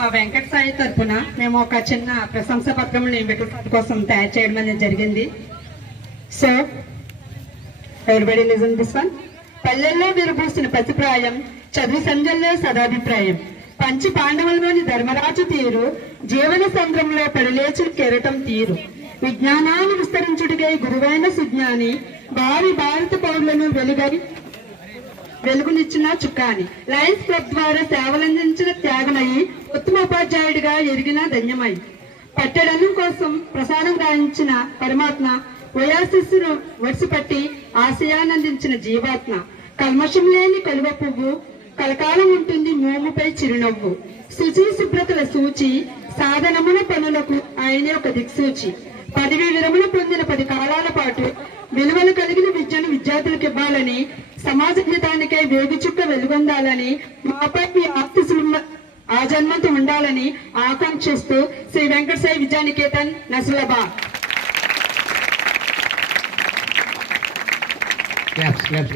మా వెంకట సాయి తరఫున మేము ఒక చిన్న ప్రశంస పత్రం వెంకట కోసం తయారు చేయడం అనేది జరిగింది. So everybody listen this one పల్లెల్లో విరబూసిన ప్రతిప్రాయం చదువు సంజల్లో సదాభిప్రాయం. పంచి పాండవులలోని ధర్మరాజు తీరు జీవన సంద్రంలో పడిలేచి కెరటం తీరు. విజ్ఞానాన్ని విస్తరించుడికై గురువైన సుజ్ఞాని భావి భారత పౌరులను వెలుగై వెలుగునిచ్చిన చుక్కాని. లయన్స్ క్లబ్ ద్వారా సేవలందించిన త్యాగమయ్యి ఉత్తమ ఉపాధ్యాయుడిగా ఎరిగిన ధన్యమై పట్టడం కోసం ప్రసాదం రాయించిన పరమాత్మ వయాశిస్సును వడిసిపట్టి ఆశయానందించిన జీవాత్మ. కల్మషం లేని కలువ పువ్వు కలకాలం ఉంటుంది మోముపై చిరునవ్వు. శుచి శుభ్రతల సూచి సాధనమున పనులకు ఆయనే ఒక దిక్సూచి. పదవి విరమణ పొందిన పది కాలాల పాటు విలువలు కలిగిన విద్యను విద్యార్థులకు ఇవ్వాలని సమాజ హితానికై వేగి చుక్క వెలుగొందాలని మాపై మీ ఆశీస్సులు ఉన్న- ఆ ఉండాలని ఆకాంక్షిస్తూ శ్రీ వెంకటసాయి విద్యానికేతన్ నసిలాబాద్ క్లాప్స్ క్లాప్స్